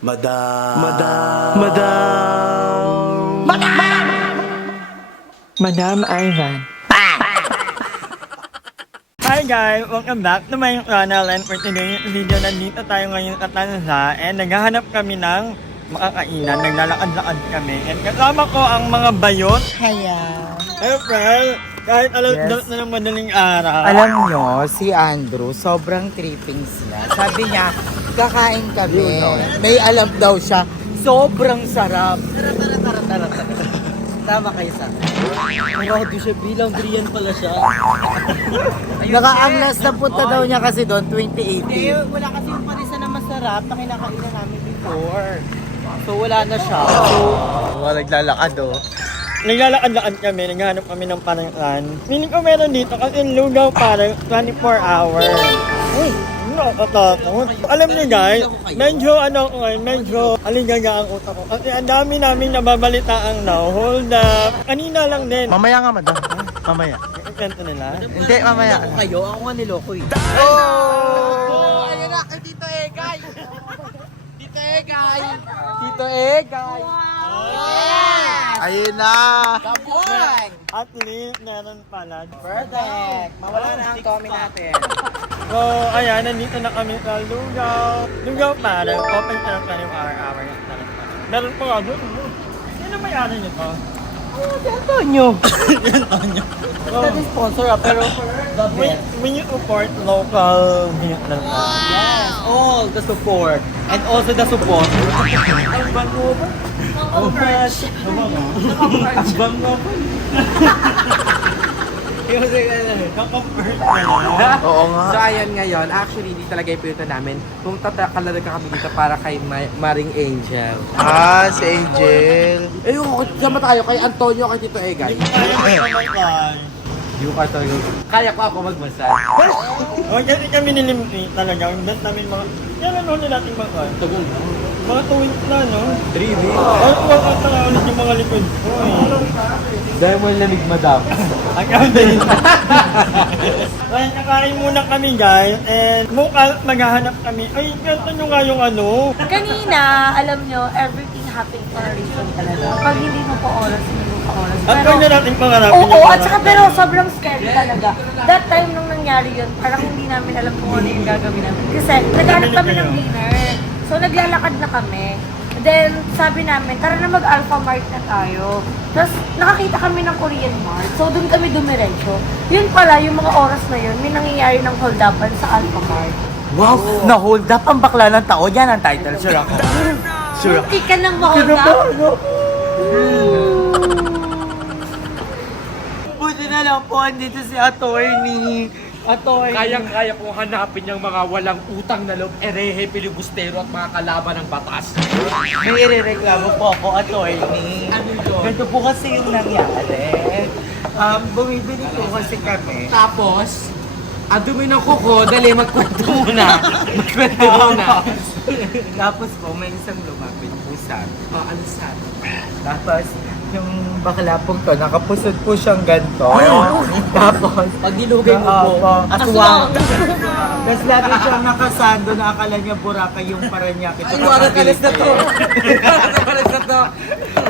Madam. Madam Ivan. Hi guys! Welcome back to my channel, and for today's video, nandito tayo ngayon sa Tanza and naghahanap kami ng makakainan. Naglalakad-lakad kami and kasama ko ang mga bayot. Hey friend! Kahit alas na ng madaling araw. Alam nyo, si Andrew, sobrang trippings niya. Sabi niya, kakain kami. May alam daw siya. Sobrang sarap. Tara. Tama kayo sa akin. Marado siya bilang Brian pala siya. Naka-anglas na punta daw niya kasi doon, 2018. Hindi, wala kasi yung parisa na masarap na kinakainan namin before. So wala na siya. Naglalakad Naglalakad-lakad kami, naghahanap kami ng parangkan. Feeling ko meron dito kasi lugaw parang 24 hours. Uy, nakakatakot. Alam niyo guys, medyo aligaga ang utak ko. Kasi ang dami namin nababalita ang now. Hold up. Kanina lang din. Mamaya nga, madam. Mamaya. Ikwento nila. Hindi, mamaya. Ako kayo, ako nga niloko eh. Oh! Ayun na, Tito Egay! Tito Egay! Tito Egay! Ayun na! Kapuan! At least, meron pala. Perfect! Mawala na ang Tommy natin. So, ayan, nandito na kami sa lugaw. Lugaw parang open ka lang tayo hour-hour. Meron pa nga doon. Sino may-ari niyo pa? Antonio! So, That is sponsor pero the best. when you support local Vietnam. Yes, all the support. And also the support. Ang bango ba? Oh gosh! Ang bango ba? Kaka-bird na. Oo nga. So ayun ngayon, actually hindi talaga yung pinunta namin. Kung tatakalaga kami dito para kay Maring Angel. Si Angel. Eh yung sama tayo kay Antonio, kay Tito Egay. Yung Antonio. Kaya ko ako magmasal. O, kasi kami nilimpi talaga. Ang best namin mga... Yan ano nila natin mga Tagal na. mga 2 weeks na, no? 3 weeks. Ay, workout na nga ulit yung mga likod ko eh. Dahil mo lamig madam. Ikaw din. Ay, nakain muna kami guys. And mukha maghahanap kami. Ay, ganito nyo nga yung ano. Kanina, alam nyo, everything happened for a reason talaga. Pag hindi mo pa oras, hindi mo pa oras. At kung na natin pangarapin Oo, yung at mga- saka pero sobrang scary talaga. That time nung nangyari yun, parang hindi namin alam kung ano yung gagawin namin. Kasi naghanap kami ng dinner. So naglalakad na kami. Then sabi namin, tara na mag-Alpha Mart na tayo. Tapos nakakita kami ng Korean Mart. So doon kami dumiretso. Yun pala, yung mga oras na yun, may nangyayari ng hold-upan sa Alpha Mart. Wow! Na-hold up ang bakla ng tao. Yan ang title. Sure ako. Sure ako. Hindi ka nang ma-hold up. Buti na lang po, andito si attorney. Kayang-kaya kong hanapin yung mga walang utang na loob, erehe, pilibustero at mga kalaban ng batas. May irereklamo po ako, attorney. Ano yun? Ganito po kasi yung nangyari. Bumibili po kasi kami. Tapos, ang dumi ng kuko, dali magkwento muna. Magkwento muna. Tapos po, may isang lumapit po sa amin. Ano sabi? Tapos, yung bakla pong to, nakapusod po siyang ganito. Tapos, Pag dilugay mo po, aswang. Tapos lagi siyang nakasando na akala niya Boracay yung Paranaque. Ay, warakalis na to! Warakalis na to!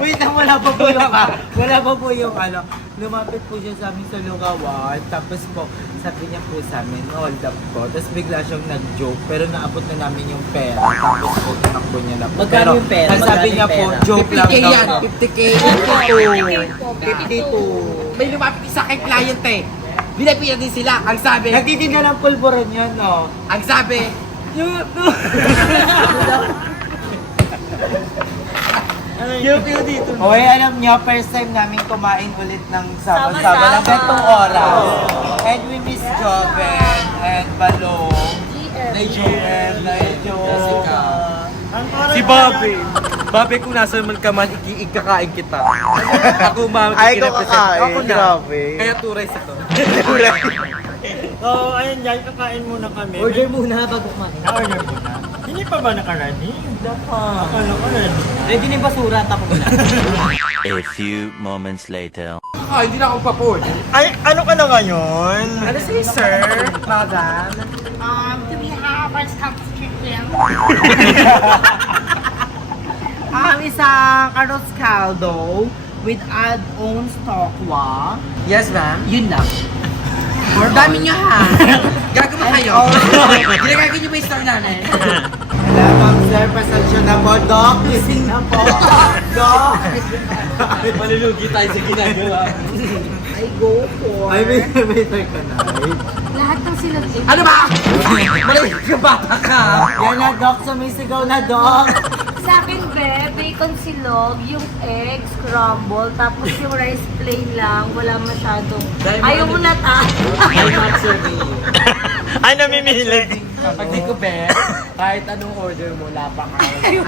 Wait lang, wala pa po yung wala pa po yung ano. Lumapit po siya sa amin sa lugawan. Tapos po, sabi niya po sa amin, hold up po. Tapos bigla siyang nag-joke. Pero naabot na namin yung pera. Tapos po, tinakbo niya na po. Magkano yung pera? ang sabi Magkano niya yung po, pera? joke lang 50K daw yan! po. 50K! 52. May lumapit sa akin client eh. Binapiyan din sila. Ang sabi, Nagtitinda ng pulburan yun, no? ang sabi, Yung feel dito. Hoy, alam niyo, first time namin kumain ulit ng sama-sama ng gantong oras. And we miss Joven and Balong. Joel, Jessica. Si Bobby. Bobby, kung nasa man ka man, ikakain kita. Ako ma'am, Ay, ko ikirepresent. kakain. Ako na. Grabe. Kaya turay sa to. So, ayun guys, kakain muna kami. order muna bago kumain. Na-order muna. Hindi pa ba naka-ready? Akala ko ready. Ready na yung basura, tapo mo na. A few moments later. Hindi na ako papood. Ay, ano ka na ngayon? Ano si sir? Madam? Do we have our stuff chicken? Isang arroz caldo with add-ons tokwa. Yes, ma'am. Yun lang. Ang dami niyo ha. Gagawa kayo. Ginagagawin niyo ba yung store namin? Wala ma'am sir, pasensya na po. Doc, gising na po. Doc. Malulugi tayo sa ginagawa. I go for... Ay, may ka na. Lahat ng silang Ano ba? Mali ka bata ka. Yan na, Doc. Sumisigaw na, Doc. Sa akin, bacon silog, yung egg scramble, tapos yung rice plain lang, wala masyadong. Ayaw mo na ta. I'm not serving you. Ay, namimili. Pag di ko bet, kahit anong order mo, lapang ka. Ano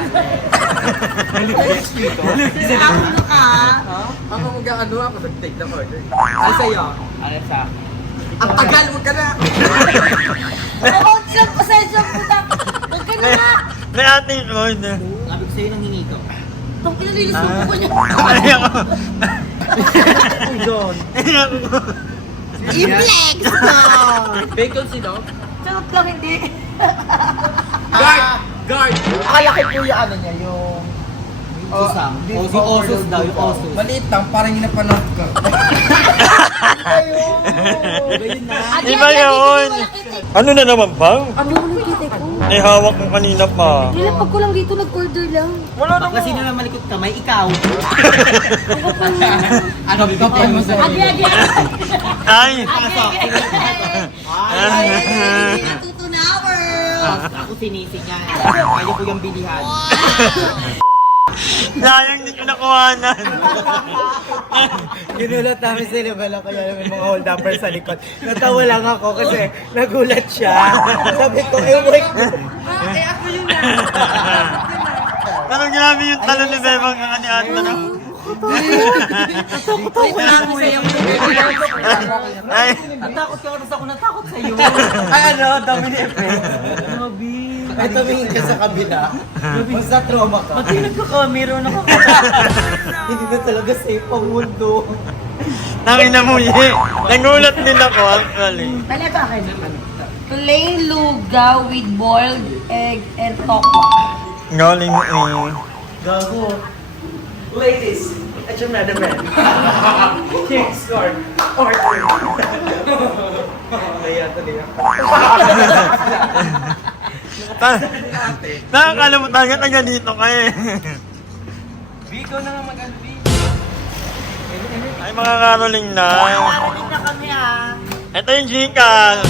ka? Ako mag-ano ako, nag-take ng order. Ano sa'yo? Ano sa? Ang tagal mo ka na. Oo, silang pasensya puta. Huwag ka na nga. May ating Lord. Sabi ko sa'yo nang hingi ko. Itong pinalilis mo ko niya. Ay, ako. John. I-flex na. Bacon silog? Charot lang, hindi. Guard! Guard! Kalaki po yung ano niya, yung... Susam. Yung osos daw, yung osos. Maliit lang, parang yung napanood ko. Iba yun. Ano na naman bang? Ano mo nakita ko? Ay, hawak mo kanina pa. Nilapag ko lang dito, nag-order lang. Wala na. Bakla sino na malikot kamay? Ikaw. Ano, bigyan mo sa Agi, agi, agi. Ay. Ay, hindi natutunawer. Ako sinising yan. Kaya ko yung bilihan. Sayang di ko nakuhanan. Ginulat namin sila, wala kaya namin mga hold-upper sa likod. Natawa lang ako kasi nagulat siya. Sabi ko, wait. Ako yun na. Pero grabe yung talon ni Bebang kakanian na no? Ay. Natakot ka oras ako natakot sa'yo. Ay ano, dami ni Epe. Ay, tumingin ka sa kabila. Basta trauma ka. Pati nagkakamera na ako. Hindi na talaga safe ang mundo. Nangina mo nagulat din ako actually. Pala ba akin? Plain lugaw with boiled egg and tokwa. Galing Gago. Ladies, at your madam man. King's Court. Order. Kaya tuloy ako. Nakakalimutan ka taga dito kayo eh. Biko na nga mag-ano, Ay mga karoling na. Narinig na kami ah. Ito yung Gcash.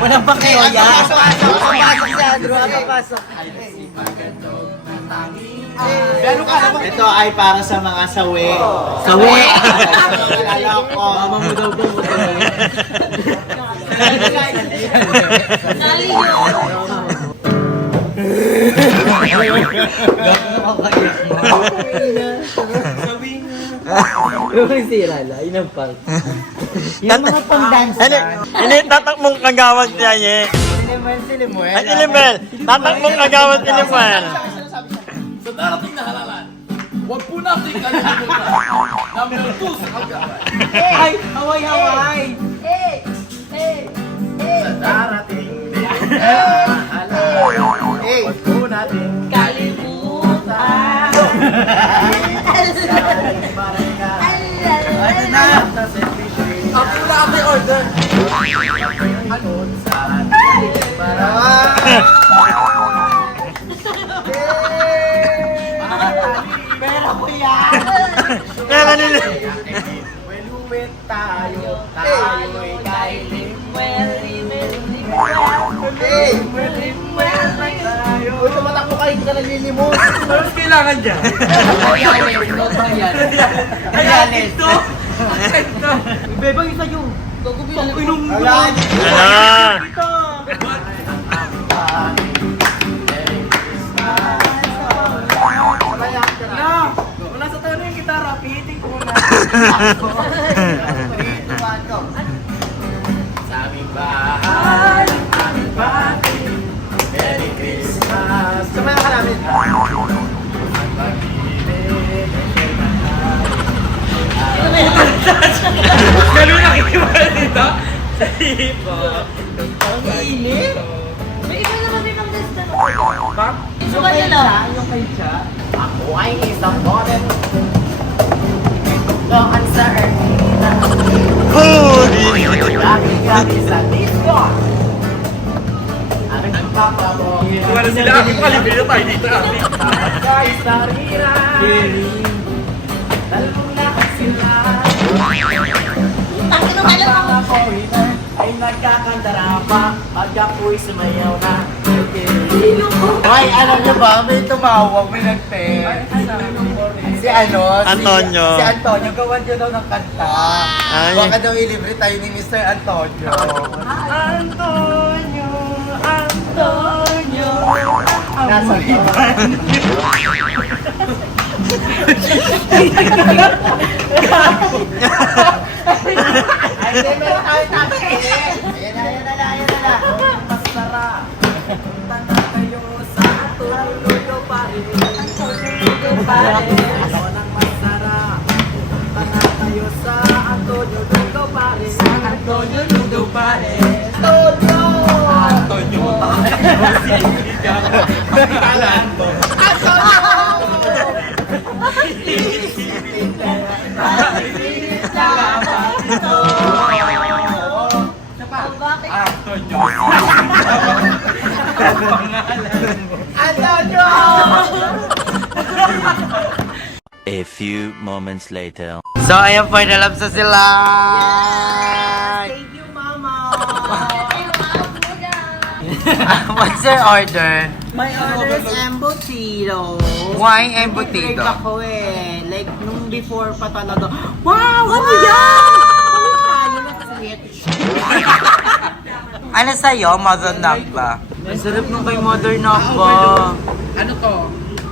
Walang bakeo yan. Pasok si Andrew. Pasok. Ito ay para sa mga sawi. Sawi! Kilala ko. Mama mo daw po. Nali yun. Yung sira na, yun ang part. Yung mga pang-dance Hindi, tatakmong kagawad siya eh. Silimuel. Ay, Ilimel! Tatakmong kagawad Ilimel! Sa darating na halalan, huwag po natin kalimutan. Number 2 sa kagawan. Ay, haway-haway. Eh, eh, eh. Darating na halalan, huwag po natin Kalimutan. Ano na? Ako na ang may order. Ano sa atin para Pera ko yan. Kaya nila. Weluwet tayo, Tayo'y kay Limwell, Limwell, Limwell, Limwell, Uy, tumatakbo kayo, hindi ka naglilimos. Ano kailangan dyan? Ayan, ito. Bebang isa yun. Inom mo. Ala! Wala sa tono yung gitara, pihitin ko muna. Sa aming bahay, aming party, Merry Christmas. Sa mga namin. Ganun ang iwan dito. Sa hipo. Ang init. May iba naman din ang gusto. Ma'am? Suka nila. Yung kay Cha. Ako ay isang model. Doon sa Ermina. Gabi-gabi sa disco. Aking nagpapabo. Wala sila. Ako kalibin na tayo dito. Guys, sarira. Dalawang lakas sila. Ang Ang mga foreigner ay nagkakandara pa pag ako'y sumayaw na. Ay, alam niyo ba? May tumawag, may nag-text. Si ano? Antonio. Si Antonio, gawan niyo daw ng kanta. Ay. Baka daw ilibre tayo ni Mr. Antonio. Antonio, Antonio. Nasa liban. Ay, di, meron tayo tabi. Ayan na. Masara. Punta na kayo sa Antulolo Pare. Antulolo Pare. Ano nang masara. Punta na kayo sa Antulolo Pare. Antulolo Pare. Antonio! Antonio! A few moments later. So, ayan po, nalab sa sila! Thank you, Mama. What's your order? My order is embutido. Why embutido? Like ako eh. Like, nung before pa talaga. Wow! Ano yan? Ano na sweet. Ano sa'yo? Mother Knock ba? Ang sarap nung kay Mother Knock ba? Ano to?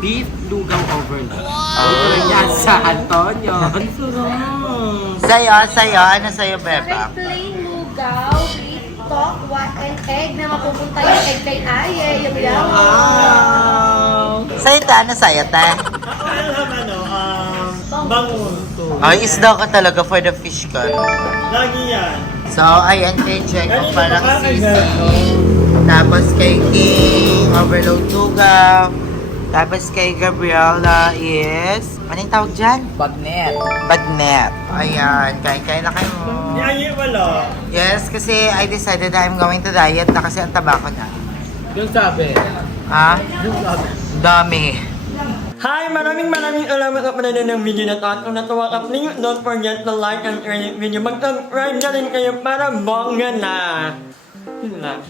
Beef lugaw overload. Oh. Yan sa Antonio. Ang sarap. Sa'yo? Ano sa'yo, Beba? Plain lugaw, beef stock, and egg na mapupunta yung egg kay Aye, yung yawa. Sa'yo, ano sa'yo, te? Bangun. Ay, isda ka talaga for the fish ka. Lagi yan. So, ayan kay Check kung parang sisi. Tapos kay King, overload lugaw. Tapos kay Gabriela is... Anong tawag dyan? Bagnet. Bagnet. Ayan, kain-kain na kayo. Di ay wala. Yes, kasi I decided that I'm going to diet na kasi ang taba ko na. Yung sabi. Ha? Dami. Hi! Maraming salamat sa panonood ng video na to. At kung natuwa ka, please don't forget to like and share this video. Mag-subscribe na rin kayo para bongga na. Yun lang.